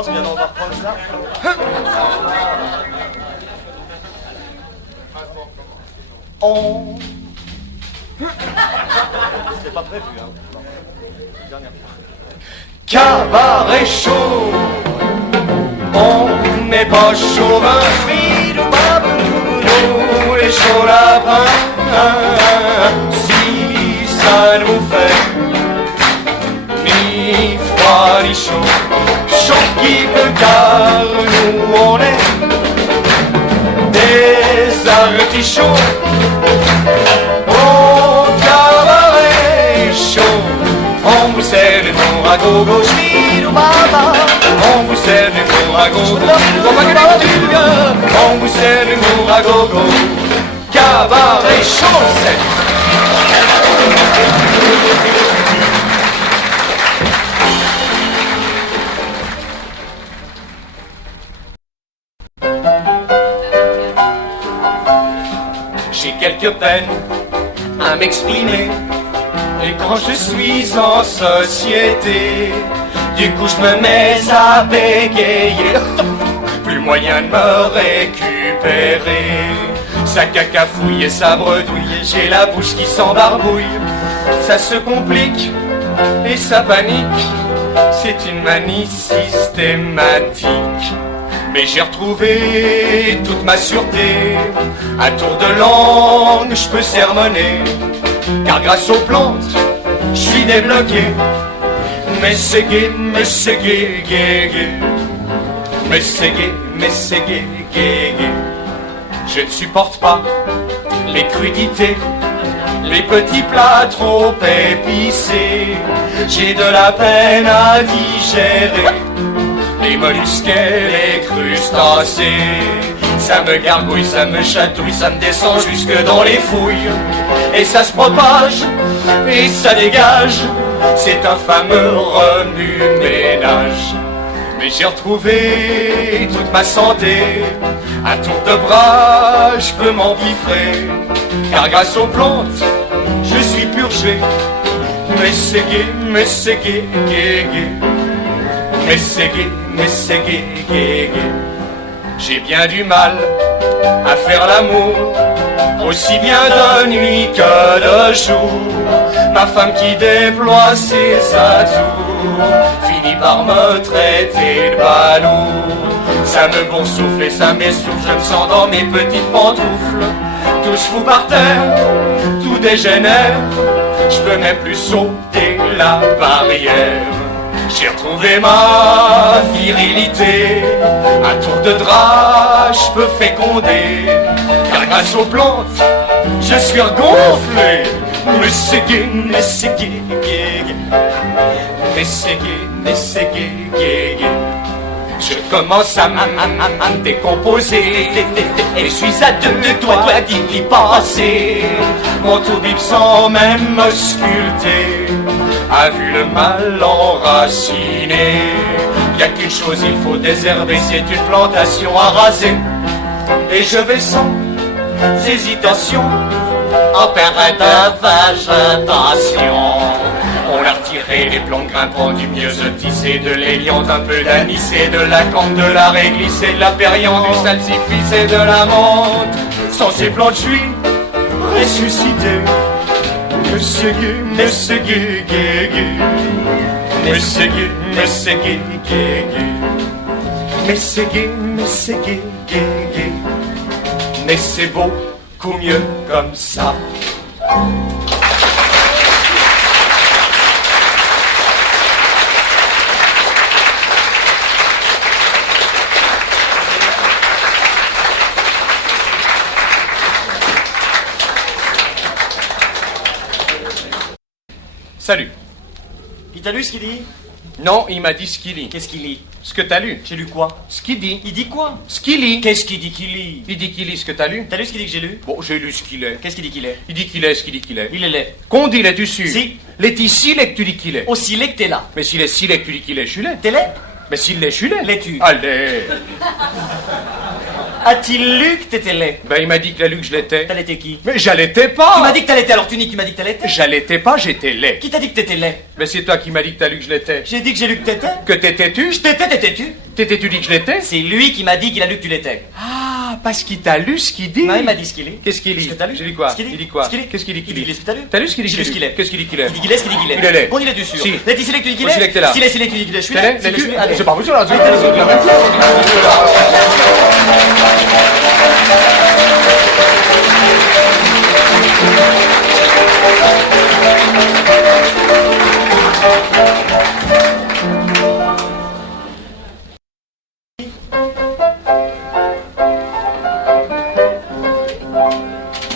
pense bien on va reprendre ça. On... C'était pas prévu, hein. Non. Dernière fois. Cabaret chaud, on n'est pas chauvin. Les chauds lapins, si ça nous fait ni froid ni chaud, chaud qui peut car nous on est des artichauts. Au cabaret chaud, on vous sert des tours à gogo, on vous sert des tours à gogo, on vous sert des tours à gogo. Cabaret chaud, j'ai quelques peines à m'exprimer. Et quand je suis en société, du coup je me mets à bégayer. Plus moyen de me récupérer. Ça cacafouille et ça bredouille, j'ai la bouche qui s'embarbouille. Ça se complique et ça panique, c'est une manie systématique. Mais j'ai retrouvé toute ma sûreté, à tour de langue je peux sermonner. Car grâce aux plantes, je suis débloqué. Mais c'est gay, mais c'est gay, gay, gay. Mais c'est gay, mais c'est gay, gay, gay. Je ne supporte pas les crudités, les petits plats trop épicés. J'ai de la peine à digérer les mollusques et les crustacés. Ça me gargouille, ça me chatouille, ça me descend jusque dans les fouilles. Et ça se propage, et ça dégage, c'est un fameux remue-ménage. Mais j'ai retrouvé toute ma santé, à tour de bras, je peux m'empiffrer. Car grâce aux plantes, je suis purgé. Mais c'est gay, mais c'est gay, gay, gay. Mais c'est gay, mais c'est gay, gay, gay. J'ai bien du mal à faire l'amour, aussi bien de nuit que de jour. Ma femme qui déploie ses atouts finit par me traiter de ballot. Ça me boursoufle et ça m'essouffle, je me sens dans mes petites pantoufles. Tout se fout par terre, tout dégénère, je peux même plus sauter la barrière. J'ai retrouvé ma virilité, à tour de drap, je peux féconder. Car grâce aux plantes, je suis regonflé. Mais c'est gay, mais c'est gay, gay, gay. Mais c'est gay, mais c'est gay, gay, gay. Je commence à me décomposer et je suis à deux doigts d'y passer. Mon tout bip sans même me sculpter a vu le mal enraciné. Y'a qu'une chose, il faut désherber, c'est une plantation à raser. Et je vais sans hésitation en perdre de végétation. On a retiré les plantes grimpantes du myosotis et de l'héliante, un peu d'anis et de la cante, de la réglisse et de la périante, du salsifis et de la menthe. Sans ces plantes, je suis ressuscité. Mais c'est gay, mais c'est gay, gay, gay. Mais c'est gay, mais c'est gay, gay, gay. Mais c'est gay, mais c'est gay, gay, gay. Mais c'est beaucoup mieux comme ça. Salut. Il t'a lu ce qu'il dit? Non, il m'a dit ce qu'il lit. Qu'est-ce qu'il lit? Ce que t'as lu. J'ai lu quoi? Ce qu'il dit. Il dit quoi? Ce qu'il lit. Qu'est-ce qu'il dit qu'il lit? Il dit qu'il lit ce que t'as lu. T'as lu ce qu'il dit que j'ai lu? Bon, j'ai lu ce qu'il est. Qu'est-ce qu'il dit qu'il est? Il dit qu'il est ce qu'il dit qu'il est. Il est laid. Qu'on dit, l'es-tu sûr? Si. L'est-il si laid que tu dis qu'il est? Aussi laid que t'es là. Mais s'il est si laid que tu dis qu'il est, je suis laid. T'es laid? Mais s'il l'est, je suis laid. L'es-tu? Allez. A-t-il lu que t'étais laid? Ben, il m'a dit qu'il a lu que je l'étais. T'as l'été qui? Mais j'allaitais pas. Tu m'as dit que t'allais alors tu nies que tu m'as dit que t'allais. J'allaitais pas, j'étais laid. Qui t'a dit que t'étais laid? Mais c'est toi qui m'as dit que t'as lu que je l'étais. J'ai dit que j'ai lu que t'étais. Que t'étais-tu? Je t'étais, t'étais-tu? T'étais-tu dit que je l'étais? C'est lui qui m'a dit qu'il a lu que tu l'étais. Ah, parce qu'il t'a lu ce qu'il dit. Non, il m'a dit ce qu'il est. Qu'est-ce qu'il dit? Ce que t'as lu? J'ai lu quoi? Ce qu'il dit? Il dit quoi? Ce qu'il est? Qu'est-ce qu'il dit? Il dit qu'il est ce que t'as lu? T'as lu ce qu'il dit? J'ai lu ce qu'il est. Qu'est-ce qu'il dit qu'il est? Il dit qu'il est ce qu'il dit qu'il est. Il est laid. Bon, il est sûr. Si. T'as dit c'est là que tu dis qu'il Aussi laid que t'es là. est? Si là, tu dis qu'il est. Je suis T'es là. laid? Si là, je suis là. Allez. C'est pas possible, là. Mais t'as raison, tu l'as même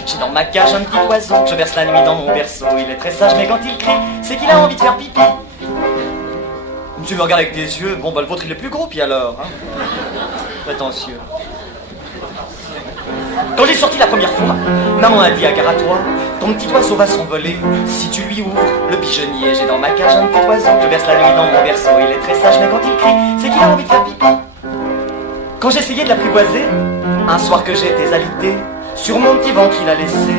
J'ai dans ma cage un petit oiseau que je verse la nuit dans mon berceau. Il est très sage, mais quand il crie, c'est qu'il a envie de faire pipi. Tu me regardes avec tes yeux. Bon, bah le vôtre il est plus gros, puis alors, hein. Attention. Quand j'ai sorti la première fois, maman a dit à gare à toi, ton petit oiseau va s'envoler si tu lui ouvres le pigeonnier. J'ai dans ma cage un petit oiseau que je verse la nuit dans mon berceau. Il est très sage, mais quand il crie, c'est qu'il a envie de faire pipi. Quand j'essayais de l'apprivoiser, un soir que j'étais alité, sur mon petit ventre il a laissé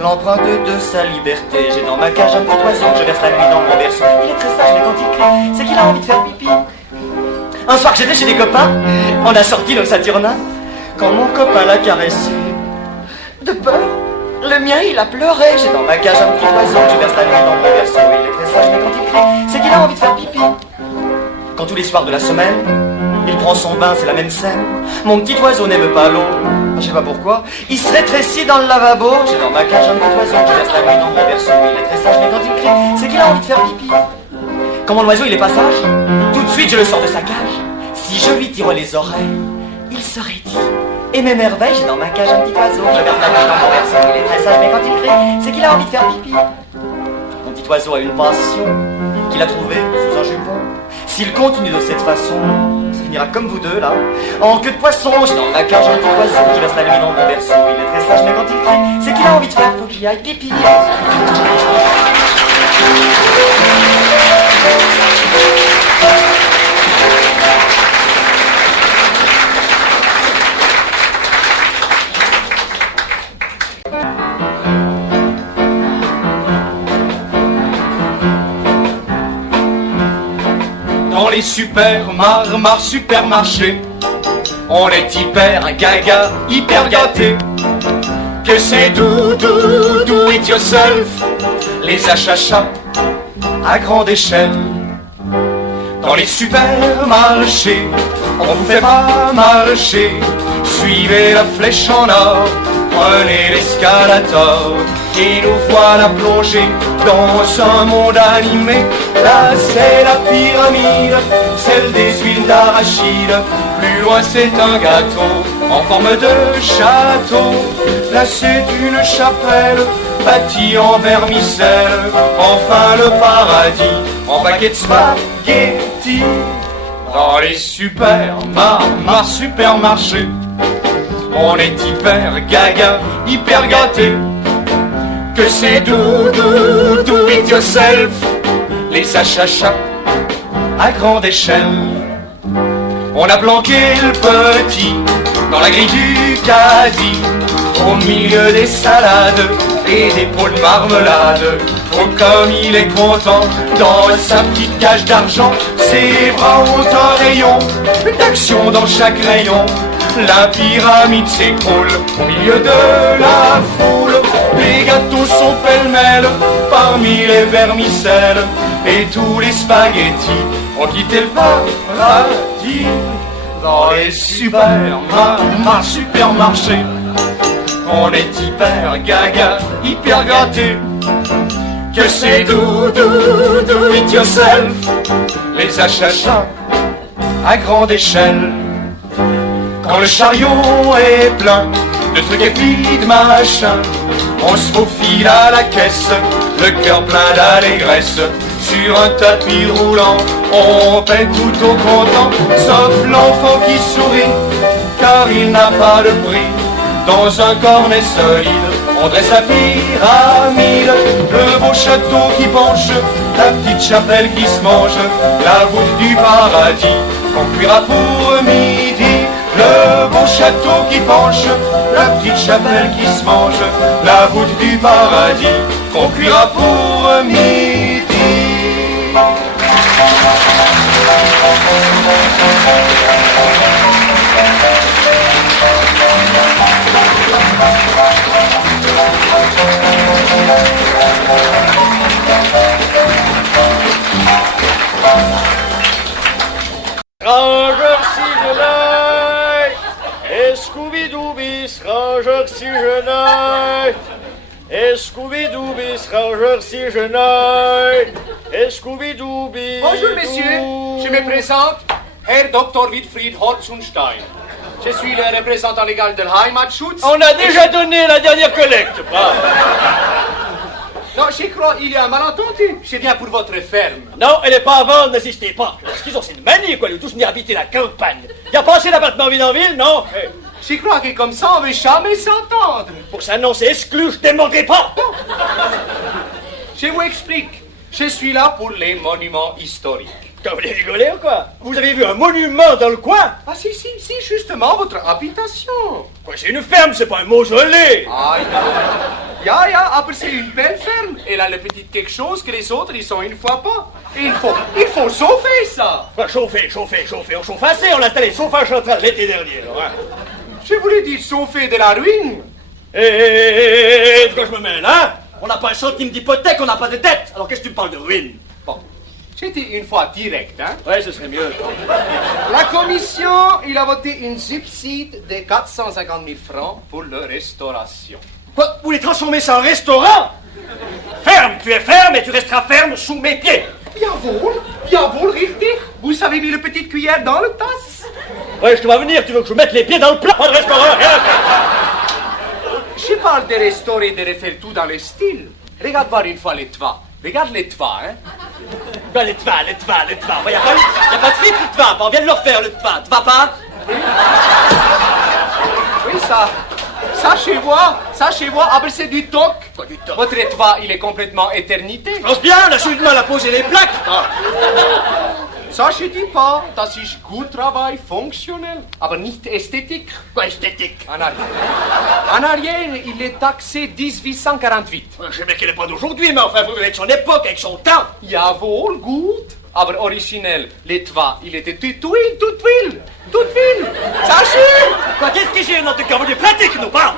l'empreinte de sa liberté. J'ai dans ma cage un petit oiseau que je verse la nuit dans mon berceau. Il est très sage, mais quand il crie, c'est qu'il a envie de faire pipi. Un soir que j'étais chez des copains, on a sorti nos Saturnin. Quand mon copain l'a caressé, de peur, le mien il a pleuré. J'ai dans ma cage un petit oiseau que je verse la nuit dans mon berceau. Il est très sage, mais quand il crie, c'est qu'il a envie de faire pipi. Quand tous les soirs de la semaine, il prend son bain, c'est la même scène. Mon petit oiseau n'aime pas l'eau, je sais pas pourquoi. Il se rétrécit dans le lavabo. J'ai dans ma cage un petit oiseau que je verse la nuit dans mon berceau. Il est très sage, mais quand il crie, c'est qu'il a envie de faire pipi. Quand mon oiseau il est pas sage, tout de suite je le sors de sa cage. Si je lui tire les oreilles, il se raidit et m'émerveille. J'ai dans ma cage un petit oiseau que je verse la nuit dans mon berceau. Il est très sage, mais quand il crie, c'est qu'il a envie de faire pipi. Mon petit oiseau a une passion qu'il a trouvée sous un jupon. S'il continue de cette façon, ça finira comme vous deux là, en queue de poisson. J'ai dans ma cage un petit oiseau, je laisse la nuit dans mon berceau. Il est très sage, mais quand il crie, c'est qu'il a envie de faire, faut que j'y aille pipi. Dans les supermarchés, on est hyper gaga, hyper gâté. Que c'est do it yourself, les achats à grande échelle. Dans les supermarchés, on vous fait pas marcher. Suivez la flèche en or, prenez l'escalator. Et nous voilà plongés dans un monde animé. Là c'est la pyramide, celle des huiles d'arachide. Plus loin c'est un gâteau en forme de château. Là c'est une chapelle bâtie en vermicelle. Enfin le paradis en baguette spaghetti. Dans les supermarchés, on est hyper gaga, hyper gâté. Que c'est do it yourself, les achats à grande échelle. On a planqué le petit dans la grille du caddie, au milieu des salades et des pots de marmelade. Oh comme il est content dans sa petite cage d'argent, ses bras ont un rayon d'action dans chaque rayon. La pyramide s'écroule au milieu de la foule. Les gâteaux sont pêle-mêle parmi les vermicelles. Et tous les spaghettis ont quitté le paradis. Dans les supermarchés, on est hyper gaga, hyper gâté. Que c'est do it yourself, les achats à grande échelle. Quand le chariot est plein de trucs et puis de machin, on se faufile à la caisse, le cœur plein d'allégresse. Sur un tapis roulant, on paie tout au comptant, sauf l'enfant qui sourit, car il n'a pas de prix. Dans un cornet solide, on dresse la pyramide, le beau château qui penche, la petite chapelle qui se mange, la voûte du paradis qu'on cuira pour midi. Le beau château château qui penche, la petite chapelle qui se mange, la voûte du paradis qu'on cuira pour midi. Rangeur si je n'aille, et Scooby-Doo-bis, rangeur si je n'aille, et Scooby-Doo-bis, rangeur si je n'aille, et Scooby-Doo-bis. Bonjour, messieurs. Je me présente, Herr Dr. Wilfried Holzunstein. Je suis le représentant légal de Heimatschutz. On a déjà donné la dernière collecte, bravo. Non, je crois qu'il y a un malentendu. Je viens pour votre ferme. Non, elle n'est pas à vendre, n'insistez pas. Ce qu'ils ont, c'est une manie, quoi, de tous venir habiter la campagne. Y a pas assez d'appartements bidonville, non? Je crois que comme ça, on ne veut jamais s'entendre. Pour ça, non, c'est exclu, je t'aimerai pas. Je vous explique. Je suis là pour les monuments historiques. Vous voulez rigoler ou quoi? Vous avez vu un monument dans le coin? Ah si, justement, votre habitation. Quoi, c'est une ferme, c'est pas un mausolée. Ah, ja, après c'est une belle ferme. Elle a le petit quelque chose que les autres, ils sont une fois pas. Et il faut chauffer ça. Quoi, chauffer. On chauffe assez, on a installé le chauffage central l'été dernier, alors, hein. Je voulais dire chauffer de la ruine. De quoi je me mêle, hein? On n'a pas un centime d'hypothèque, on n'a pas de dette. Alors qu'est-ce que tu me parles de ruine? Bon, j'étais une fois direct, hein. Ouais, ce serait mieux. La commission, il a voté une subside de 450 000 francs pour la restauration. Quoi? Vous voulez transformer ça en restaurant? Ferme, tu es ferme et tu resteras ferme sous mes pieds. Jawohl, richtig. Vous avez mis le petite cuillère dans le tasse. Ouais, je te vois venir, tu veux que je mette les pieds dans le plat? Pas de restaurant, rien. Je parle de restaurer, de refaire tout dans le style. Regarde voir une fois les toits. Regarde les toits, hein. Ben, les toits. Y a pas de frites, les toits. On vient de le refaire, le toit. Tu vas pas? Oui, ça chez moi, après c'est du toc. Quoi, du toc? Votre toit, il est complètement éternité. Je pense bien, on a seulement à poser les plaques. Ah. Ça, je dis pas, das ist gut Travail, fonctionnel, aber nicht esthétique. Quoi, esthétique? En arrière, il est taxé 1848. Je sais bien qu'il n'est pas d'aujourd'hui, mais enfin, avec son époque, avec son temps. Jawohl, gut, aber originell, les toits, il était toute huile. Ça sûr. Quoi, qu'est-ce que j'ai dans tes cavaliers pratiques, nous, pas?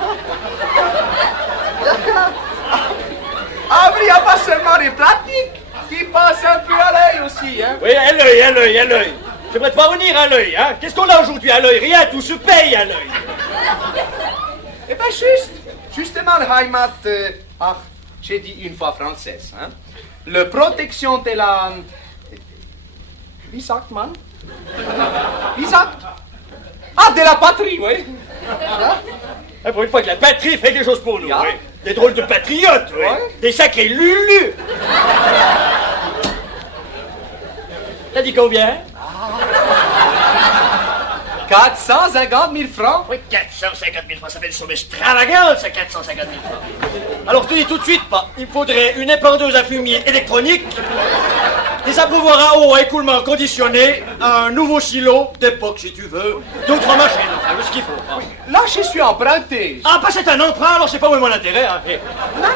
Ah, mais il n'y a pas seulement les pratiques qui passent un peu à l'œil aussi, hein. Oui, à l'œil. J'aimerais te parvenir à l'œil, hein. Qu'est-ce qu'on a aujourd'hui à l'œil? Rien, tout se paye à l'œil. Eh ben justement, le Heimat, j'ai dit une fois française, hein. La protection de la... Wie sagt man? Ah, de la patrie, oui. Ah, pour une fois que la patrie fait quelque chose pour nous, Ja. oui. Des drôles de patriotes, oui. Ouais. Des sacrés lulus. T'as dit combien? 450 000 francs. Oui, 450 000 francs, ça fait une somme extravagante, ça, 450 000 francs. Alors, je te dis tout de suite, pas. Il faudrait une épandeuse à fumier électronique, des abreuvoirs à eau à écoulement conditionné, un nouveau silo, d'époque si tu veux, d'autres machines, enfin, ce qu'il faut. Hein. Là, je suis emprunté. Ah, pas c'est un emprunt, alors c'est pas vraiment l'intérêt, hein. Eh. Non.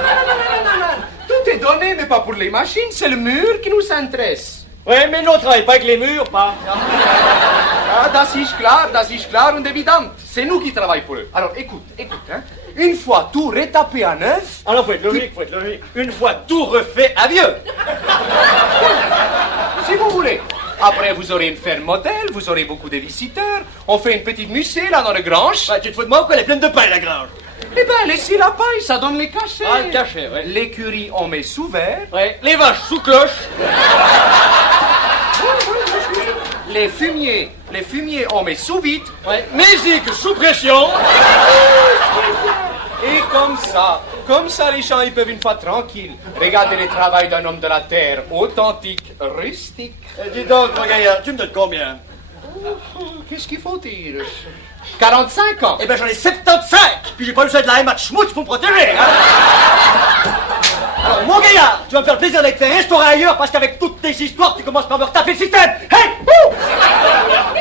Tout est donné, mais pas pour les machines. C'est le mur qui nous intéresse. Ouais, mais nous, on travaille pas avec les murs, pas. Ah, das ist klar und évident. C'est nous qui travaillons pour eux. Alors, écoute, hein. Une fois tout retapé à neuf... Alors, faut être logique. Une fois tout refait à vieux. Si vous voulez. Après, vous aurez une ferme modèle, vous aurez beaucoup de visiteurs. On fait une petite musée, là, dans le grange. Ouais, tu te fous de moi ou quoi? Elle est pleine de paille, la grange. Eh ben, laissez la paille, ça donne les cachets. Ah, le cachet, ouais. L'écurie, on met sous verre. Ouais, les vaches sous cloche. Les fumiers, on met sous vide. Ouais, musique sous pression. Et comme ça, les gens, ils peuvent une fois tranquille regarder le travail d'un homme de la terre, authentique, rustique. Dis donc, mon gaillard, tu me donnes combien? Qu'est-ce qu'il faut dire? 45 ans. Eh ben, j'en ai 75. Puis j'ai pas besoin de la Heimatschutz pour me protéger, hein. Alors, mon gaillard, tu vas me faire le plaisir d'aller te faire restaurer ailleurs parce qu'avec toutes tes histoires, tu commences par me retaper le système. Hey!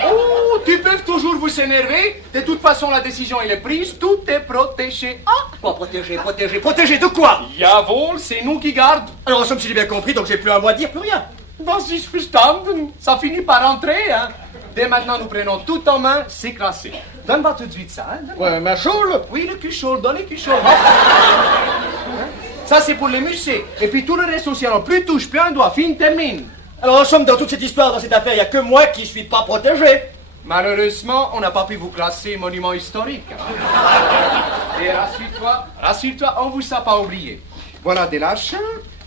Oh, tu peux toujours vous s'énerver. De toute façon, la décision, elle est prise. Tout est protégé. Ah! Quoi, protéger, protéger, protéger de quoi? Jawohl, c'est nous qui gardons. Alors, en somme, si j'ai bien compris, donc j'ai plus un mot à dire, plus rien. Das ist verstanden. Ça finit par rentrer, hein. Dès maintenant, nous prenons tout en main, c'est classé. Donne-moi tout de suite ça, hein. Ouais, ma choule. Oui, le cul chaud, donne le cul chaud. Ça, c'est pour les musées. Et puis tout le reste aussi. Alors, plus touche, plus un doigt. Fin, termine. Alors, en somme, dans toute cette histoire, dans cette affaire, il n'y a que moi qui suis pas protégé. Malheureusement, on n'a pas pu vous classer monument historique. Et rassure-toi, on vous a pas oublié. Voilà des lâches,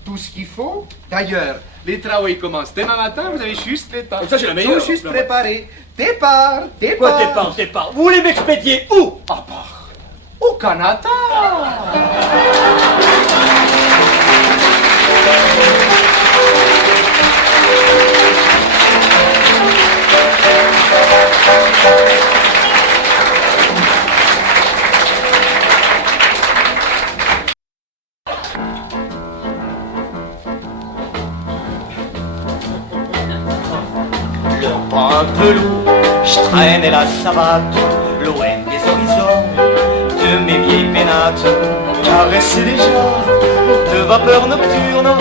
tout ce qu'il faut. D'ailleurs, les travaux ils commencent demain matin, vous avez juste le temps. Ça, c'est la meilleure. Tout juste préparé. Départ. Quoi, départ? Vous voulez m'expédier où? À part. Au Canada. Le pas un peu lourd, je traînais la savate, loin des horizons, de mes vieilles pénates, caressées déjà de vapeurs nocturnes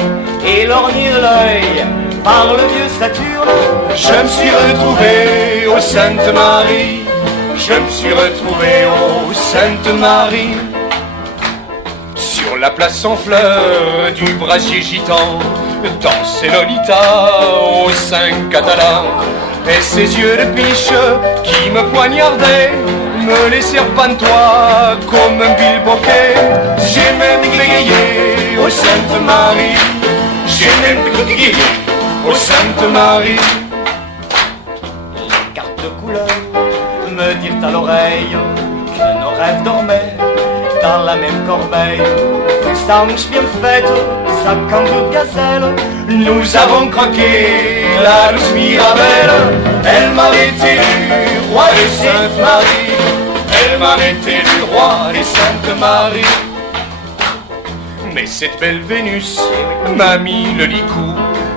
et lorgnées de l'œil par le vieux Saturne. Je me suis retrouvé au Sainte-Marie. Je me suis retrouvé au Sainte-Marie. Sur la place en fleurs du brasier gitan, dansait Lolita au sein catalan. Et ses yeux de biche qui me poignardaient me laissèrent pantois comme un bilboquet. J'ai même bégayé au Sainte-Marie. J'ai même bégayé au Sainte-Marie. Les cartes de couleur me dirent à l'oreille que nos rêves dormaient dans la même corbeille. Sanche bien faite, sa cambre de gazelle. Nous avons croqué la douce Mirabelle. Elle m'avait élu roi des Sainte-Marie. Elle m'avait élu roi des Sainte-Marie. Mais cette belle Vénus m'a mis le licou.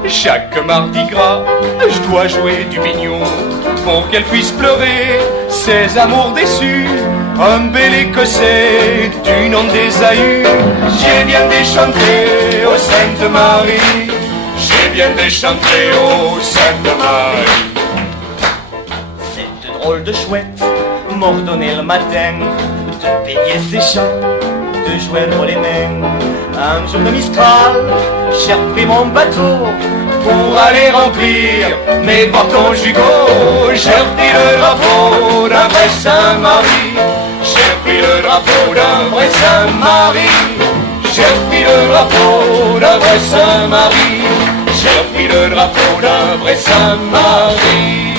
Chaque mardi gras, je dois jouer du mignon pour qu'elle puisse pleurer ses amours déçus. Un bel écossais du nom d'Ésaü. J'ai bien déchanté au Sainte-Marie. J'ai bien déchanté au Sainte-Marie. Cette drôle de chouette m'ordonnait le matin de payer ses chats, de joindre les mains. Un jour de Mistral, j'ai repris mon bateau Pour aller remplir mes portons jugots. J'ai repris le drapeau d'un vrai Saint-Marie. J'ai repris le drapeau d'un vrai Saint-Marie. J'ai repris le drapeau d'un vrai Saint-Marie. J'ai repris le drapeau d'un vrai Saint-Marie.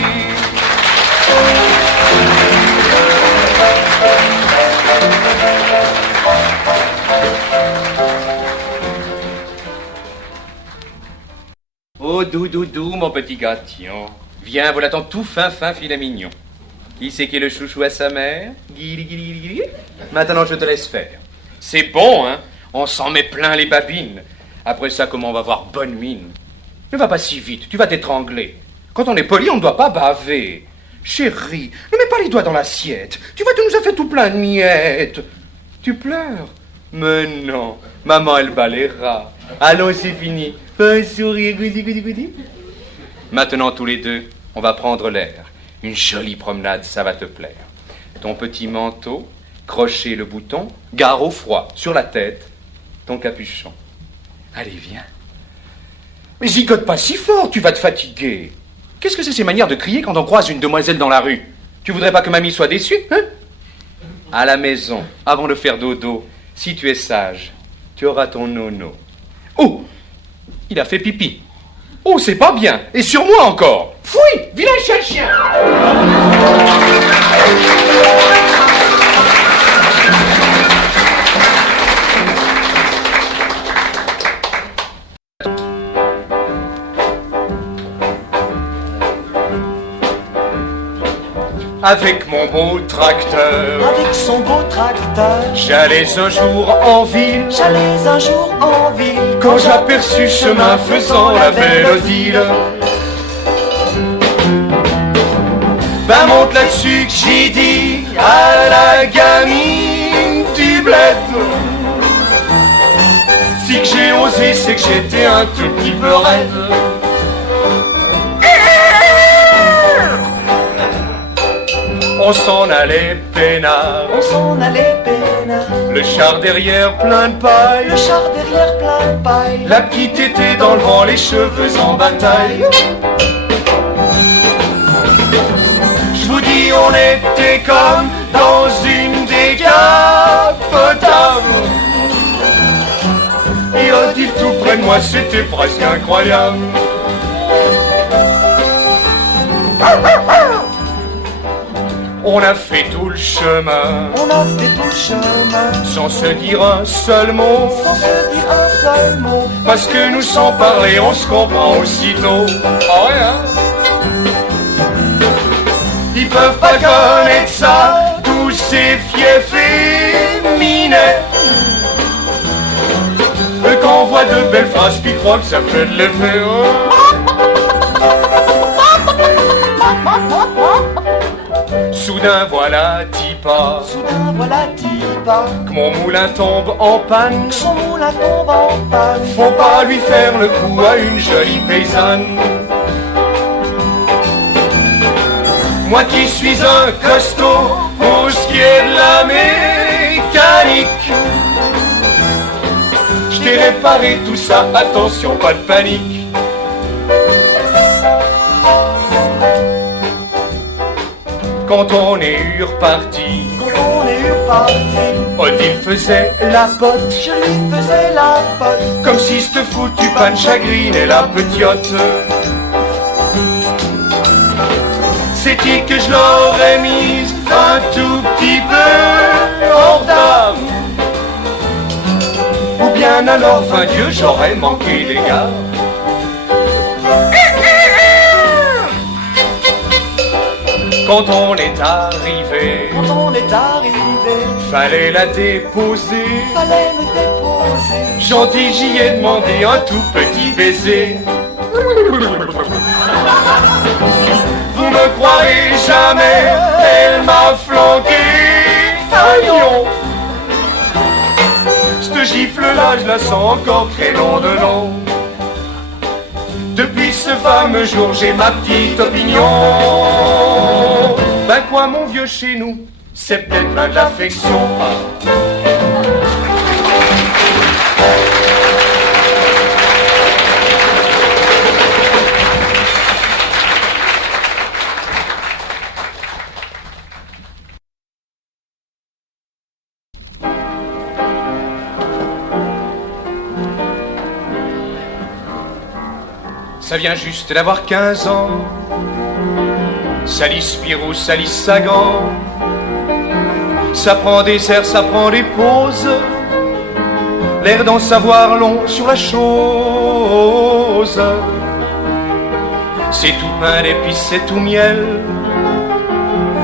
Oh, doudou, mon petit gâtion. Viens, voilà ton tout fin filet mignon. Qui c'est qui est le chouchou à sa mère? Guili. Maintenant, je te laisse faire. C'est bon, hein? On s'en met plein les babines. Après ça, comment on va avoir bonne mine? Ne va pas si vite, tu vas t'étrangler. Quand on est poli, on ne doit pas baver. Chérie, ne mets pas les doigts dans l'assiette. Tu vois, tu nous as fait tout plein de miettes. Tu pleures? Mais non, maman, elle balayera. Allons, c'est fini. Un sourire, goudi. Maintenant, tous les deux, on va prendre l'air. Une jolie promenade, ça va te plaire. Ton petit manteau, crochet le bouton, gare au froid, sur la tête, ton capuchon. Allez, viens. Mais zigote pas si fort, tu vas te fatiguer. Qu'est-ce que c'est ces manières de crier quand on croise une demoiselle dans la rue? Tu voudrais pas que mamie soit déçue, hein? À la maison, avant de faire dodo, si tu es sage, tu auras ton nono. Oh! Il a fait pipi. Oh, c'est pas bien. Et sur moi encore. Fouille! Vilain chien! Avec mon beau tracteur, avec son beau tracteur. j'allais un jour en ville. J'allais un jour en ville Quand j'aperçus chemin faisant la belle Odile. Ben monte là-dessus que j'ai dit à la gamine du bled. Si que j'ai osé, c'est que j'étais un tout petit peu raide. On s'en allait peinard, On s'en allait peinard, le char derrière plein de paille, le char derrière plein de paille. la petite était dans le vent, les cheveux en bataille. Je vous dis, on était comme dans une décapotable. Et dit tout près de moi, c'était presque incroyable. On a fait tout le chemin, On a fait tout le chemin, sans se dire un seul mot. sans se dire un seul mot. Parce que nous sans parler, on se comprend aussitôt. Ah ouais, hein? Ils peuvent pas connaître ça, tous ces fiefs féminins. Eux quand on voit de belles phrases, puis croient que ça fait de l'effet. Soudain voilà Tipa, Soudain voilà Tipa, que mon moulin tombe en panne. son moulin tombe en panne. Faut pas lui faire le coup à une jolie paysanne. Moi qui suis un costaud pour ce qui est de la mécanique, je t'ai réparé tout ça, attention pas de panique. Quand on est reparti, Quand on est reparti, Odile faisait la pote, je lui faisais la pote. comme si cette foutue panne chagrinait la petite. C'est-il que je l'aurais mise un tout petit peu en retard, ou bien alors, fin Dieu, j'aurais manqué d'égard. Quand on est arrivé, Quand on est arrivé, fallait la déposer. fallait me déposer. Gentil, j'y ai demandé un tout petit baiser. Vous me croirez jamais, elle m'a flanqué un lion. Cette gifle-là, je la sens encore très long de long. Depuis ce fameux jour, j'ai ma petite opinion. Ben quoi, mon vieux, chez nous, c'est peut-être plein de l'affection. Ça vient juste d'avoir 15 ans. Salis Spirou, Salis Sagan. Ça prend des airs, ça prend des pauses. L'air d'en savoir long sur la chose. C'est tout pain d'épices, c'est tout miel.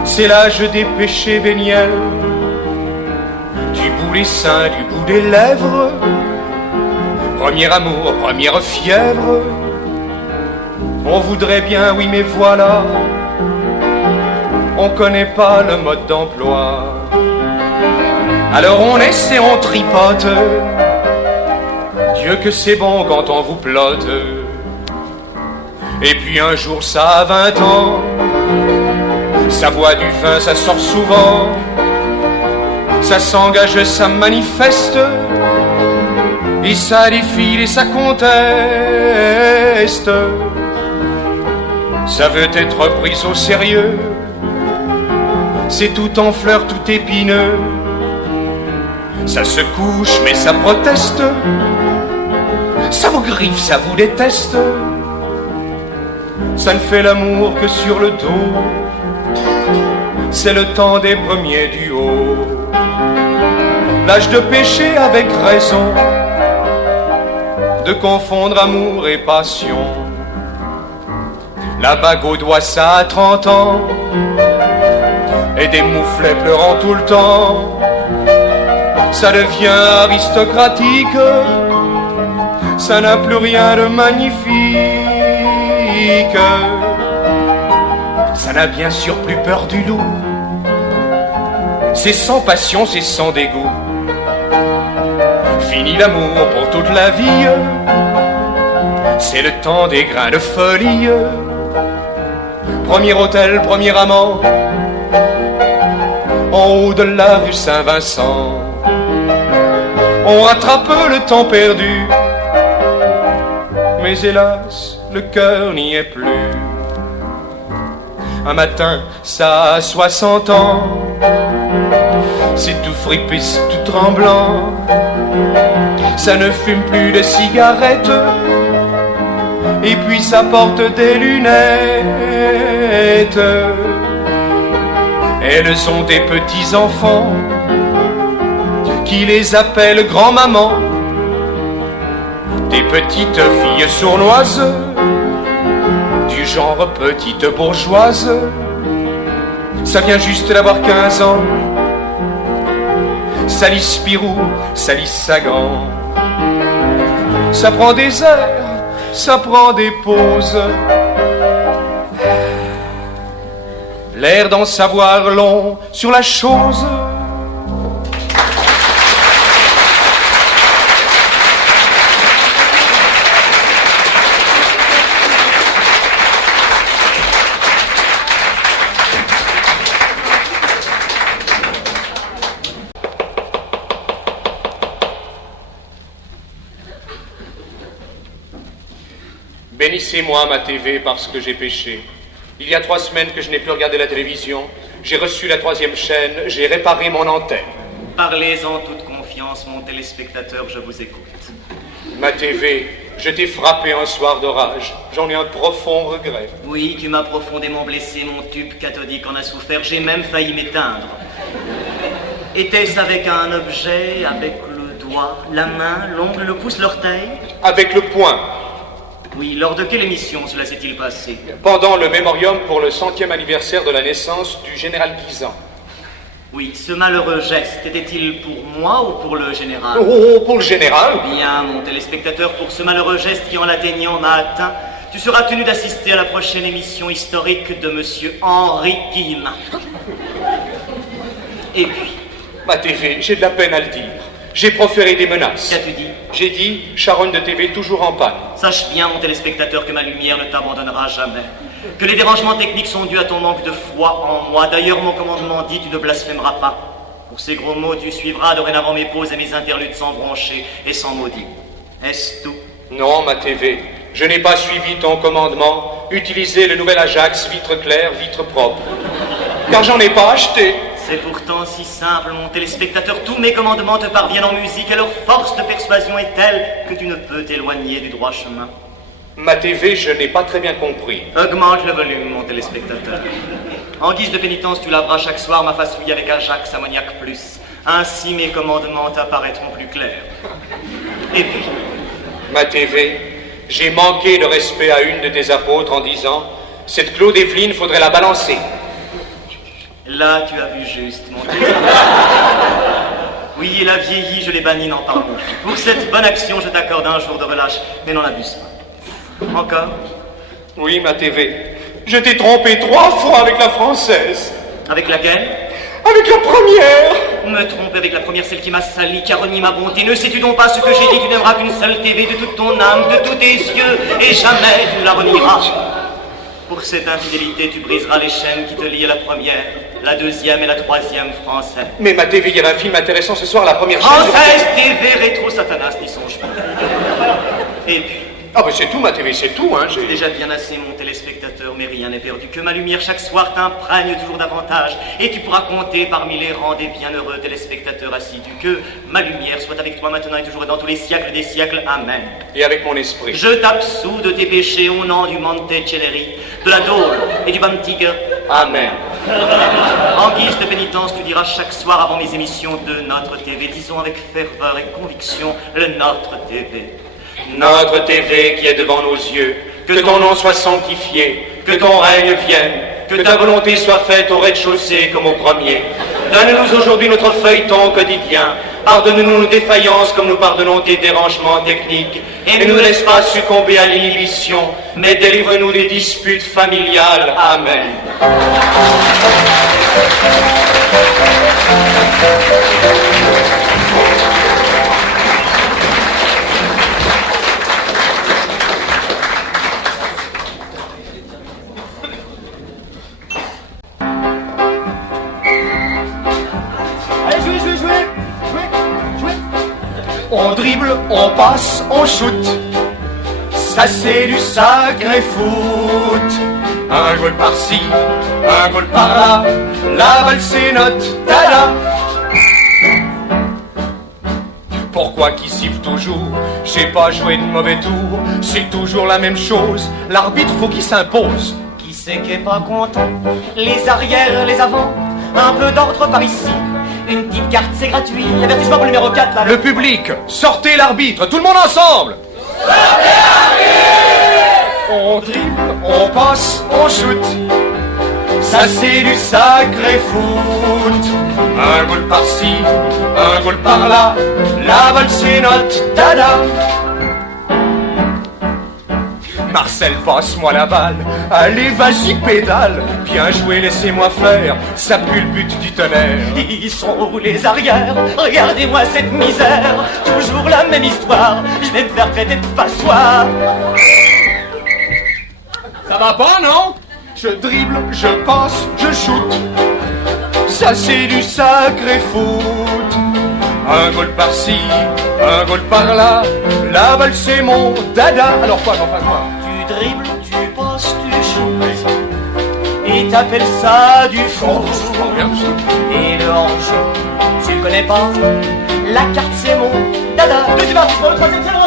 C'est l'âge des péchés véniels. Du bout des seins, du bout des lèvres. Premier amour, première fièvre. On voudrait bien, oui, mais voilà, on connaît pas le mode d'emploi. Alors on essaie, on tripote. Dieu que c'est bon quand on vous plotte. Et puis un jour, ça a 20 ans, ça boit du vin, ça sort souvent, ça s'engage, ça manifeste, et ça défile et ça conteste. Ça veut être pris au sérieux, c'est tout en fleurs, tout épineux. Ça se couche mais ça proteste, ça vous griffe, ça vous déteste. Ça ne fait l'amour que sur le dos, c'est le temps des premiers du haut. L'âge de pécher avec raison, de confondre amour et passion. La bague au doigt, ça a 30 ans, et des mouflets pleurant tout le temps. Ça devient aristocratique, ça n'a plus rien de magnifique. Ça Ça n'a bien sûr plus peur du loup. C'est sans passion, c'est sans dégoût. Fini l'amour pour toute la vie. C'est le temps des grains de folie. Premier hôtel, premier amant, en haut de la rue Saint-Vincent. On rattrape le temps perdu, mais hélas, le cœur n'y est plus. Un matin, ça a 60 ans, c'est tout fripiste, tout tremblant. Ça ne fume plus de cigarettes, et puis ça porte des lunettes. Elles ont des petits-enfants qui les appellent grand-maman. Des petites filles sournoises, du genre petite bourgeoise. Ça vient juste d'avoir 15 ans. Salis Spirou, Salis Sagan. Ça prend des heures, ça prend des pauses. L'air d'en savoir long sur la chose. Bénissez-moi ma TV parce que j'ai péché. Il y a 3 semaines que je n'ai plus regardé la télévision. J'ai reçu la 3e chaîne, j'ai réparé mon antenne. Parlez en toute confiance, mon téléspectateur, je vous écoute. Ma TV, je t'ai frappé un soir d'orage. J'en ai un profond regret. Oui, tu m'as profondément blessé, mon tube cathodique en a souffert, j'ai même failli m'éteindre. Était-ce avec un objet, avec le doigt, la main, l'ongle, le pouce, l'orteil? Avec le poing. Oui, lors de quelle émission cela s'est-il passé? Pendant le mémorium pour le 100e anniversaire de la naissance du général Guisan. Oui, ce malheureux geste, était-il pour moi ou pour le général? Oh, pour le général? Bien, mon téléspectateur, pour ce malheureux geste qui, en l'atteignant, m'a atteint, tu seras tenu d'assister à la prochaine émission historique de Monsieur Henri Guillemin. Et puis? Ma TV, j'ai de la peine à le dire. J'ai proféré des menaces. Qu'as-tu dit? J'ai dit, charonne de TV toujours en panne. Sache bien, mon téléspectateur, que ma lumière ne t'abandonnera jamais. Que les dérangements techniques sont dus à ton manque de foi en moi. D'ailleurs, mon commandement dit, tu ne blasphémeras pas. Pour ces gros mots, tu suivras dorénavant mes pauses et mes interludes sans broncher et sans maudit. Est-ce tout? Non, ma TV, je n'ai pas suivi ton commandement. Utilisez le nouvel Ajax, vitre claire, vitre propre. Car j'en ai pas acheté. C'est pourtant si simple, mon téléspectateur. Tous mes commandements te parviennent en musique et leur force de persuasion est telle que tu ne peux t'éloigner du droit chemin. Ma TV, je n'ai pas très bien compris. Augmente le volume, mon téléspectateur. En guise de pénitence, tu laveras chaque soir ma face souillée avec Ajax Ammoniac Plus. Ainsi, mes commandements t'apparaîtront plus clairs. Et puis? Ma TV, j'ai manqué de respect à une de tes apôtres en disant « Cette Claude Evelyne, faudrait la balancer ». Là, tu as vu juste, mon téléspectateur. Oui, elle a vieilli, je l'ai banni, n'en parlons plus. Pour cette bonne action, je t'accorde un jour de relâche, mais n'en abuse pas. Encore? Oui, ma TV, je t'ai trompé 3 fois avec la française. Avec laquelle? Avec la première. Me tromper avec la première, celle qui m'a sali, qui a renié ma bonté. Ne sais-tu donc pas ce que j'ai dit? Tu n'aimeras qu'une seule TV de toute ton âme, de tous tes yeux, et jamais tu ne la renieras. Pour cette infidélité, tu briseras les chaînes qui te lient à la première, la 2e et la 3e française. Mais ma TV, il y a un film intéressant ce soir, la première chaîne. Française, TV, rétro, Satanas, n'y songe pas. Et puis? Ah, ben c'est tout, ma TV, c'est tout, hein. C'est déjà bien assez, mon téléspectateur, mais rien n'est perdu. Que ma lumière chaque soir t'imprègne toujours davantage. Et tu pourras compter parmi les rangs des bienheureux téléspectateurs assidus. Que ma lumière soit avec toi maintenant et toujours et dans tous les siècles des siècles. Amen. Et avec mon esprit. Je t'absous de tes péchés au nom du Montecelleri, de la Dôle et du Bantigue. Amen. En guise de pénitence, tu diras chaque soir avant mes émissions de notre TV, disons avec ferveur et conviction, le Notre TV. Notre TV qui est devant nos yeux, que ton nom soit sanctifié, que ton règne vienne, que ta volonté soit faite au rez-de-chaussée comme au premier. Donne-nous aujourd'hui notre feuilleton quotidien, Pardonne-nous nos défaillances comme nous pardonnons tes dérangements techniques. Et ne nous laisse pas succomber à l'inhibition, mais délivre-nous des disputes familiales. Amen. Allez, jouez. On dribble, on passe, on shoot. Ça c'est du sacré foot. Un goal par-ci, un goal par-là. La balle c'est notre dada. Pourquoi qui siffle toujours? J'ai pas joué de mauvais tour. C'est toujours la même chose. L'arbitre faut qu'il s'impose. Qui c'est qui est pas content? Les arrières, les avants, un peu d'ordre par ici. Une petite carte, c'est gratuit. Avertissement pour le numéro 4, là. Le public, sortez l'arbitre, tout le monde ensemble. On dribble, on passe, on shoot. Ça c'est du sacré foot. Un goal par-ci, un goal par-là. La balle c'est notre dada. Marcel, passe-moi la balle. Allez, vas-y, pédale. Bien joué, laissez-moi faire. Ça pue le but du tonnerre. Ils sont où les arrières? Regardez-moi cette misère. Toujours la même histoire. Je vais me faire traiter de passoire. Ça va pas, non? Je dribble, je passe, je shoot. Ça c'est du sacré foot. Un goal par-ci, un goal par-là. La balle c'est mon dada. Alors quoi, enfin quoi? Tu dribbles, tu passes, tu shoots. Et t'appelles ça du foot. Et le hors-jeu, tu le connais pas? La carte c'est mon dada. Deuxième artiste, le troisième c'est le.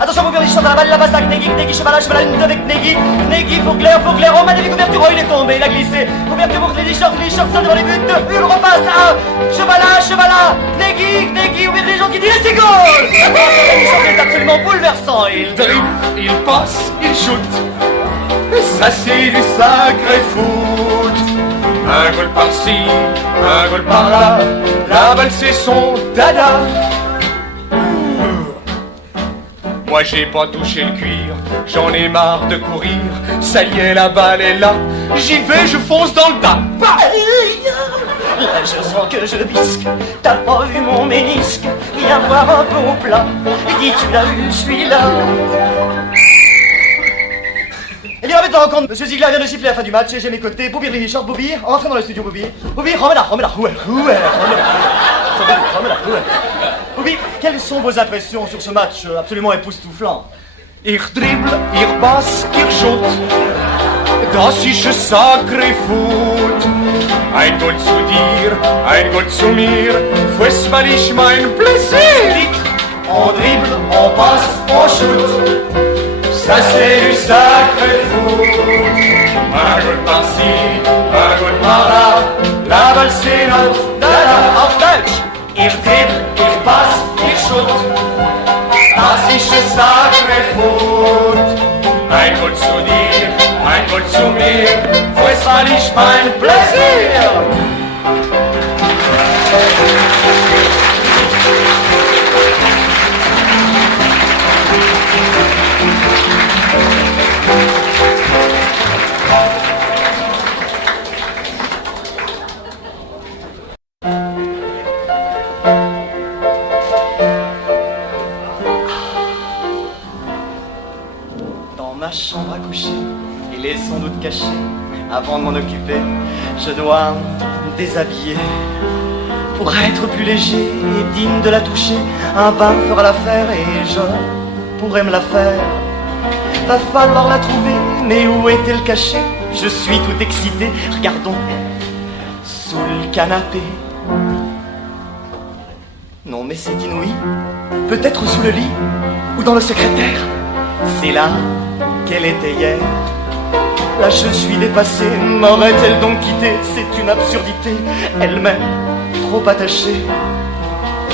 Attention, Bouverdi chante à la balle, la basse avec Negui, cheval une avec Negui, pour Claire, on m'a dit couverture, il est tombé, il a glissé, couverture pour les shorts, ça devant les buts, il repasse à Chevala, Negui, ouvrir les gens qui disent c'est goal! Il est absolument bouleversant, il dribble, il passe, il shoot. Ça c'est du sacré foot. Un goal par-ci, un goal par-là. La balle c'est son dada. Moi j'ai pas touché le cuir, j'en ai marre de courir. Ça y est, la balle est là, j'y vais, je fonce dans le tas. Bah là je sens que je bisque, t'as pas vu mon ménisque, viens voir un peu au plat, dis tu l'as vu celui-là. Eh bien, remettez en compte, Monsieur Ziegler vient de siffler la fin du match et j'ai mes côtés Bobby Richard, Bobby, entrez dans le studio Bobby. Bobby, remets-la, Bobby, quelles sont vos impressions sur ce match absolument époustouflant? Ich dribble, ich passe, ich shoot. Das ist ein sacré foot. Ein Goal zu dir, ein Goal zu mir. Fußball ist mein plaisir. On dribble, on passe, on shoot. Ça c'est du sacré foot. Un goal par-ci, un goal par-là. La balle c'est notre dada. Auf Deutsch! Ich dribble, ich passe, ich shoot. Das ist ein sacré foot. Ein Goal zu dir, ein Goal zu mir. Fußball ist mein plaisir. Ma chambre à coucher, il est sans doute caché. Avant de m'en occuper, je dois me déshabiller. Pour être plus léger et digne de la toucher, un bain fera l'affaire et je pourrais me la faire. Va falloir la trouver, mais où est-elle cachée? Je suis tout excité, regardons sous le canapé. Non mais c'est inouï, peut-être sous le lit ou dans le secrétaire. C'est là qu'elle était hier. Là je suis dépassé, m'aurait-elle donc quitté? C'est une absurdité, elle m'aime trop attachée.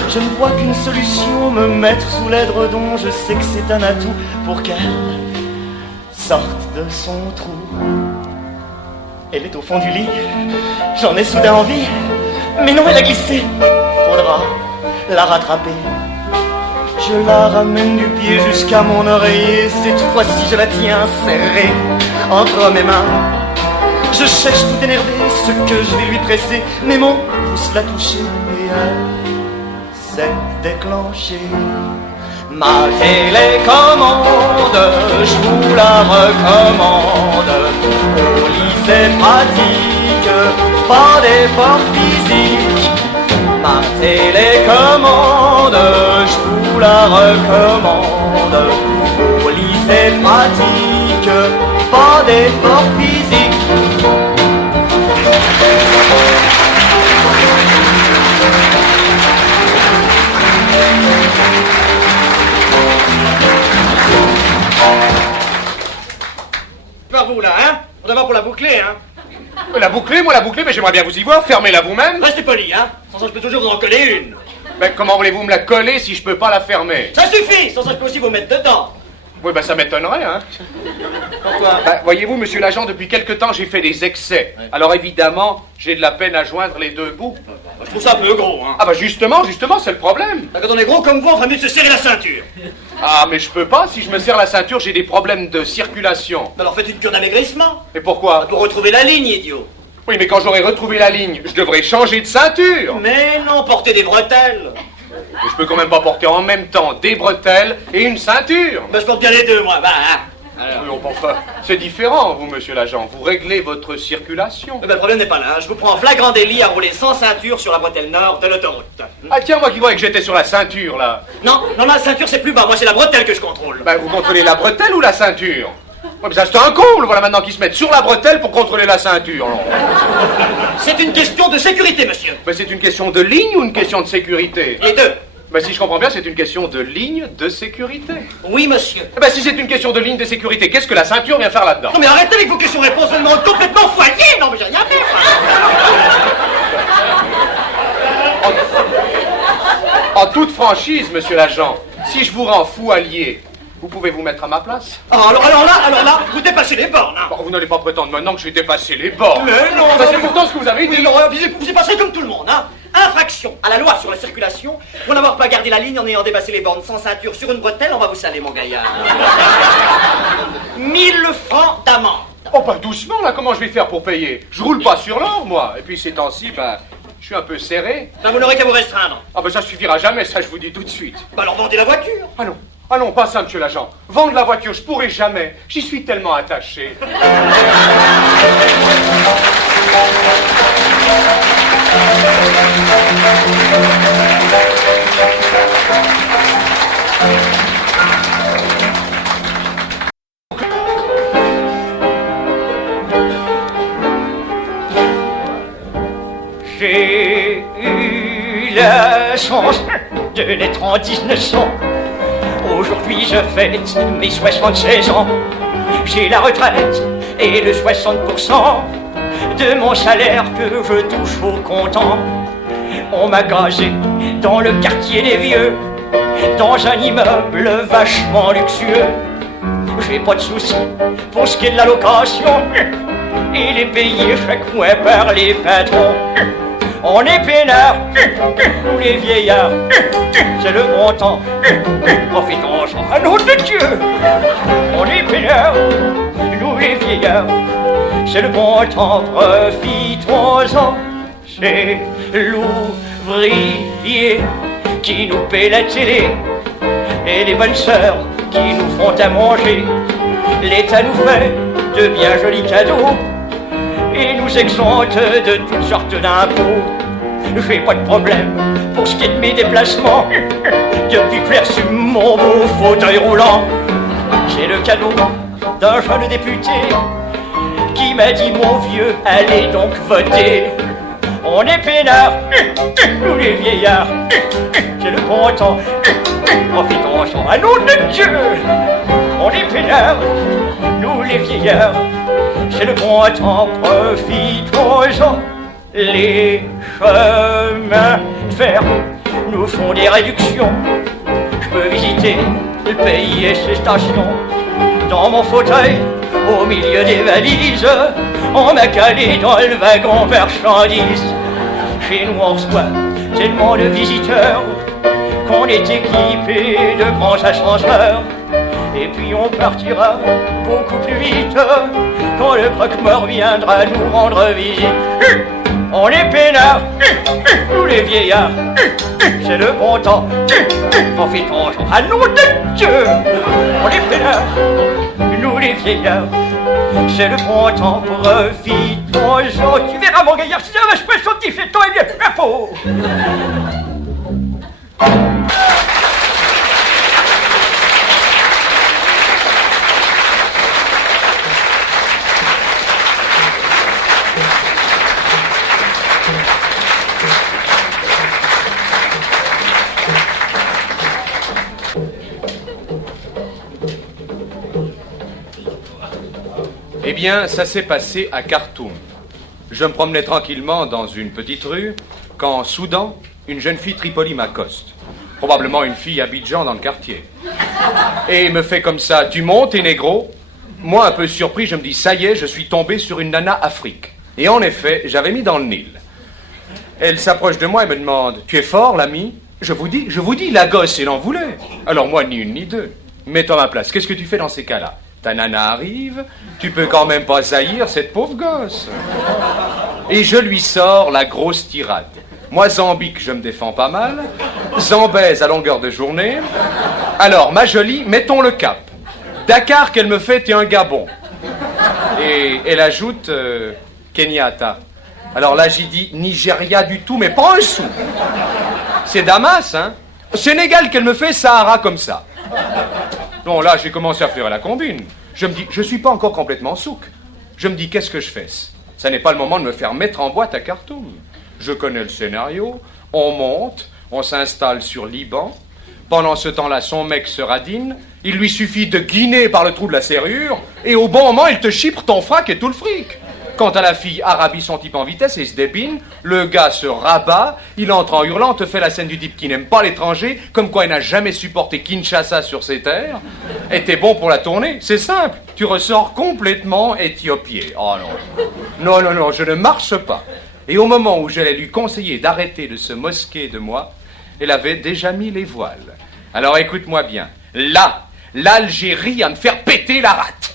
Je ne vois qu'une solution, me mettre sous l'édredon. Je sais que c'est un atout pour qu'elle sorte de son trou. Elle est au fond du lit, j'en ai soudain envie. Mais non, elle a glissé, faudra la rattraper. Je la ramène du pied jusqu'à mon oreiller. Cette fois-ci je la tiens serrée entre mes mains. Je cherche tout énervé ce que je vais lui presser, mais mon pouce l'a touché et elle s'est déclenchée. Ma télécommande, je vous la recommande. Au lycée pratique, pas d'effort physique. Ma télécommande, je vous la recommande. Au lycée pratique, pas d'effort physique. Par vous là, hein? On doit voir pour la boucler, hein? La boucler, moi la boucler, mais j'aimerais bien vous y voir. Fermez-la vous-même. Restez poli, hein? Sans ça, je peux toujours vous en coller une. Mais comment voulez-vous me la coller si je peux pas la fermer? Ça suffit! Sans ça, je peux aussi vous mettre dedans. Oui, ben ça m'étonnerait, hein. Pourquoi? Ben, voyez-vous, monsieur l'agent, depuis quelque temps, j'ai fait des excès. Ouais. Alors évidemment, j'ai de la peine à joindre les deux bouts. Je trouve ça un peu gros, hein. Ah bah justement, c'est le problème. Quand on est gros comme vous, on ferait mieux de se serrer la ceinture. Ah, mais je peux pas, si je me serre la ceinture, j'ai des problèmes de circulation. Alors faites une cure d'amaigrissement. Et pourquoi? Pour retrouver la ligne, idiot. Oui, mais quand j'aurai retrouvé la ligne, je devrais changer de ceinture. Mais non, portez des bretelles. Mais je peux quand même pas porter en même temps des bretelles et une ceinture. Ben je porte bien les deux, moi. Bah, hein. Alors. Oui, enfin, c'est différent, vous, monsieur l'agent. Vous réglez votre circulation. Ben, le problème n'est pas là. Je vous prends en flagrant délit à rouler sans ceinture sur la bretelle nord de l'autoroute. Ah tiens, moi qui croyais que j'étais sur la ceinture, là. Non, la ceinture, c'est plus bas. Moi, c'est la bretelle que je contrôle. Ben, vous contrôlez la bretelle ou la ceinture? Ouais, mais ça, c'est un comble, voilà, maintenant qu'ils se mettent sur la bretelle pour contrôler la ceinture. C'est une question de sécurité, monsieur. Ben, c'est une question de ligne ou une question de sécurité? Les deux. Ben, si je comprends bien, c'est une question de ligne de sécurité. Oui, monsieur. Ben, si c'est une question de ligne de sécurité, qu'est-ce que la ceinture vient faire là-dedans? Non, mais arrêtez avec vos questions-réponses, vous me rendez complètement foyer. Non, mais j'ai rien fait. En toute franchise, monsieur l'agent, si je vous rends fou allié, vous pouvez vous mettre à ma place? Alors là, vous dépassez les bornes, hein. Bon, vous n'allez pas prétendre maintenant que j'ai dépassé les bornes. Mais non, c'est pourtant ce que vous avez dit. Vous êtes passé comme tout le monde, hein. Infraction à la loi sur la circulation pour n'avoir pas gardé la ligne en ayant dépassé les bornes sans ceinture sur une bretelle, on va vous saler, mon gaillard. 1000 francs d'amende. Oh, pas doucement, là, comment je vais faire pour payer? Je roule pas sur l'or, moi. Et puis ces temps-ci, ben, je suis un peu serré. Ben, vous n'aurez qu'à vous restreindre. Ah, ben, ça suffira jamais, ça, je vous dis tout de suite. Ben, alors vendez la voiture. Ah non, pas ça, monsieur l'agent. Vendre la voiture, je pourrai jamais. J'y suis tellement attaché. J'ai eu la chance de naître en 1900. Aujourd'hui je fête mes 76 ans. J'ai la retraite et le 60% de mon salaire que je touche au comptant. On m'a gazé dans le quartier des vieux, dans un immeuble vachement luxueux. J'ai pas de soucis pour ce qui est de la location. Il est payé chaque mois par les patrons. On est peinards, nous les vieillards, c'est le bon temps, profitons-en à nom de Dieu. On est peinards, nous les vieillards, c'est le bon temps, profitons-en. C'est l'ouvrier qui nous paie la télé et les bonnes sœurs qui nous font à manger. L'État nous fait de bien jolis cadeaux et nous exempte de toutes sortes d'impôts. J'ai pas de problème pour ce qui est de mes déplacements. Depuis que j'ai reçu mon beau fauteuil roulant, j'ai le cadeau d'un jeune député qui m'a dit: mon vieux, allez donc voter. On est peinards, nous les vieillards, c'est le bon temps, profitons-en à nom de Dieu. On est peinards, nous les vieillards, c'est le bon temps, profitons-en. Les chemins de fer nous font des réductions. Je peux visiter le pays et ses stations. Dans mon fauteuil, au milieu des valises, on m'a calé dans le wagon marchandise. chez nous on reçoit tellement de visiteurs qu'on est équipé de grands ascenseurs. Et puis on partira beaucoup plus vite quand le croque-mort viendra nous rendre visite. On est peinards, nous les vieillards, c'est le bon temps, profitons à nom de Dieu. On est peinards, nous les vieillards, c'est le bon temps, profitons. Tu verras mon gaillard, si ça va se passer son petit fléton, et bien, la peau. Eh bien, ça s'est passé à Khartoum. Je me promenais tranquillement dans une petite rue, quand, soudain, une jeune fille Tripoli m'accoste. Probablement une fille Abidjan dans le quartier. Et me fait comme ça, tu montes, t'es négro? Moi, un peu surpris, je me dis, ça y est, je suis tombé sur une nana Afrique. Et en effet, j'avais mis dans le Nil. Elle s'approche de moi et me demande, tu es fort, l'ami? Je vous dis, la gosse, elle en voulait. Alors moi, ni une ni deux. Mets-toi à ma place, qu'est-ce que tu fais dans ces cas-là? Ta nana arrive, tu peux quand même pas haïr cette pauvre gosse. Et je lui sors la grosse tirade. Moi, Zambique, je me défends pas mal. Zambèze à longueur de journée. Alors, ma jolie, mettons le cap. Dakar, qu'elle me fait, t'es un Gabon. Et elle ajoute Kenyatta. Alors là, j'ai dit Nigeria du tout, mais pas un sou. C'est Damas, hein. Sénégal, qu'elle me fait, Sahara comme ça. Bon, là, j'ai commencé à faire la combine. Je me dis, je suis pas encore complètement souk. Je me dis, qu'est-ce que je fais? Ça n'est pas le moment de me faire mettre en boîte à Khartoum. Je connais le scénario. On monte, on s'installe sur Liban. Pendant ce temps-là, son mec se radine. Il lui suffit de guiner par le trou de la serrure. Et au bon moment, il te chypre ton frac et tout le fric. Quant à la fille, Arabie son type en vitesse et se dépine. Le gars se rabat, il entre en hurlant, te fait la scène du type qui n'aime pas l'étranger, comme quoi il n'a jamais supporté Kinshasa sur ses terres. Et t'es bon pour la tournée, c'est simple, tu ressors complètement éthiopié. Oh non. Non, je ne marche pas. Et au moment où j'allais lui conseiller d'arrêter de se mosquer de moi, elle avait déjà mis les voiles. Alors écoute-moi bien, là, l'Algérie à me faire péter la rate.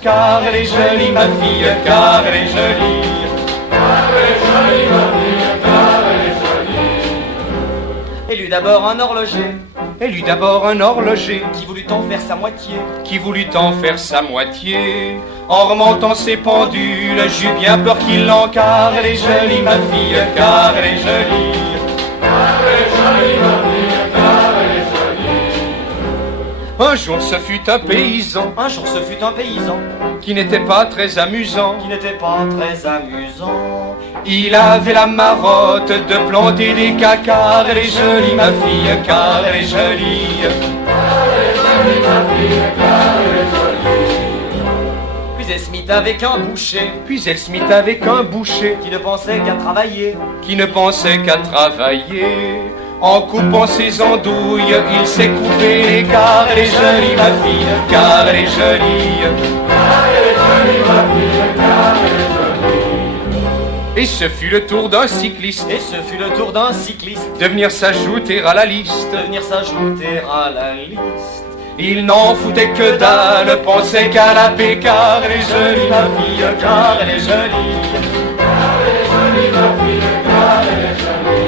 Car elle est jolie, ma fille, car elle est jolie. Car elle est jolie, ma fille, car elle est jolie. Elle eut d'abord un horloger. Qui voulut en faire sa moitié. En remontant ses pendules, j'eus bien peur qu'il l'encarre. Elle est jolie, ma fille, car elle est jolie. Car elle est jolie, ma fille, car elle est jolie. Un jour ce fut un paysan. Qui n'était pas très amusant. Il avait la marotte de planter des cacards. Elle est jolie, ma fille, car elle est jolie. Car elle est jolie, ma fille, car elle est jolie. Puis elle se mit avec un boucher. Qui ne pensait qu'à travailler. En coupant ses andouilles, il s'est coupé l'écart. Elle est jolie, ma fille, car elle est jolie. Car elle est jolie, ma fille, car elle est jolie. Et ce fut le tour d'un cycliste. De venir s'ajouter à la liste. Il n'en foutait que dalle, pensait qu'à la paix. Car elle est jolie, ma fille, car elle est jolie. Car elle est jolie, ma fille, car elle est jolie.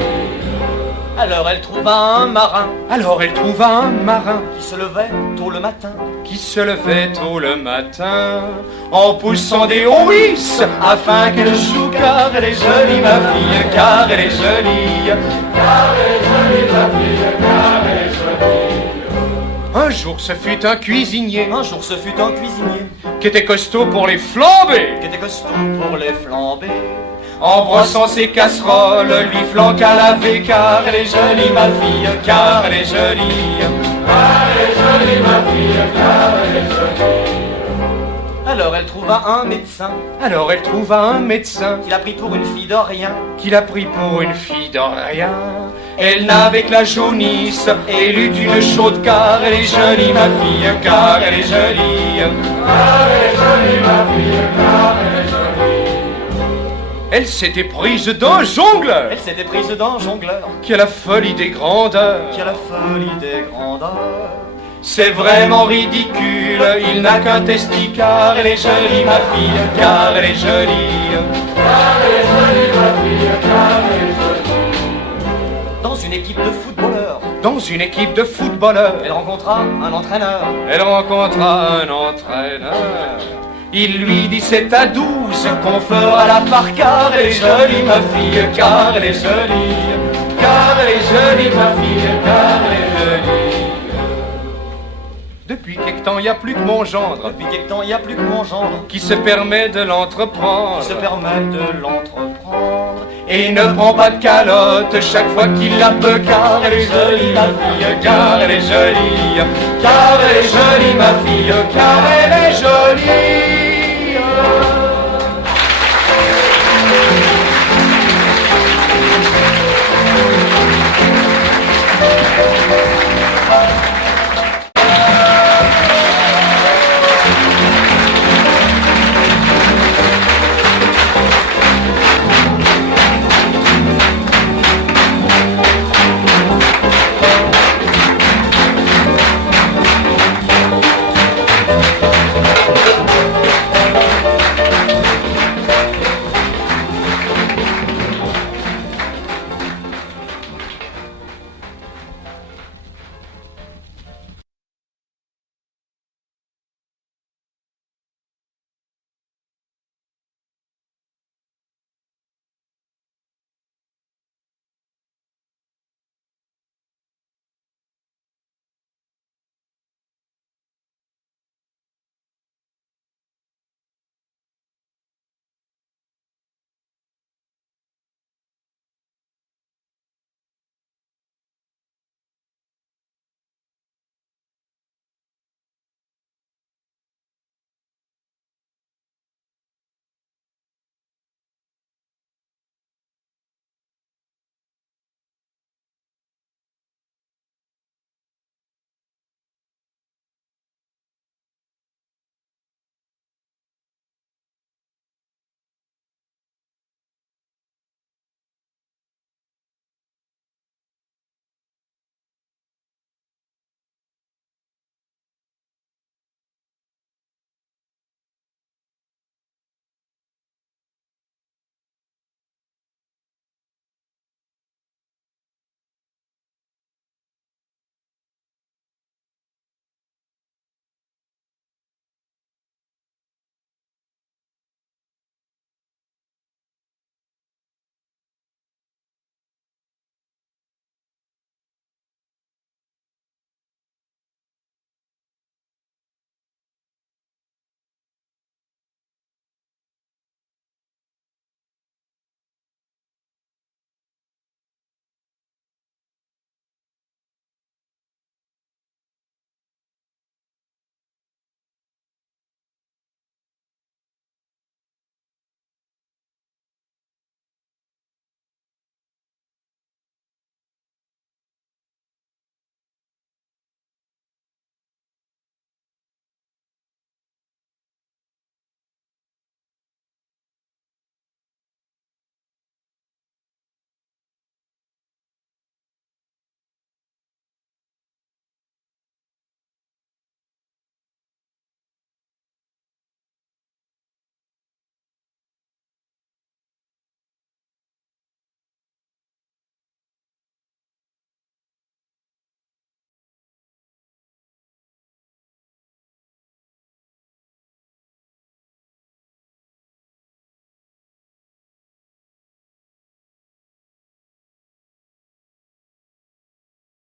Alors elle trouva un marin. Qui se levait tôt le matin. En poussant des ouïs afin qu'elle joue. Car elle est jolie, ma fille, car elle est jolie. Car elle est jolie, ma fille, car elle est jolie. Un jour ce fut un cuisinier. Qui était costaud pour les flamber. En brossant ses casseroles, lui flanqua laver. Car elle est jolie, ma fille, car elle est jolie. Car elle est jolie, ma fille, car elle est jolie. Alors elle trouva un médecin Alors elle trouva un médecin qui l'a pris pour une fille de rien. qui l'a pris pour une fille de rien. Elle n'avait que la jaunisse, elle eut une chaude car elle est jolie ma fille, car elle est jolie. Car elle est jolie ma fille, car elle est jolie. Elle s'était prise d'un jongleur Elle s'était prise d'un jongleur qui a la folie des grandeurs. qui a la folie des grandeurs. C'est vraiment ridicule, il n'a qu'un testicule, car elle est jolie ma fille, car elle est jolie. Car elle est jolie ma fille, car elle est jolie. Dans une équipe de footballeurs, Dans une équipe de footballeurs, elle rencontra un entraîneur. elle rencontra un entraîneur. Il lui dit c'est à 12 qu'on fera la part, car elle est jolie ma fille, car elle est jolie. Car elle est jolie ma fille, car elle est jolie. Depuis quelque temps, il n'y a plus que mon gendre Depuis quelque temps, il n'y a plus que mon gendre qui se permet de l'entreprendre. qui se permet de l'entreprendre. Et il ne prend pas de calotte chaque fois qu'il la peut, car elle est jolie ma fille, car elle est jolie. Car elle est jolie ma fille, car elle est jolie.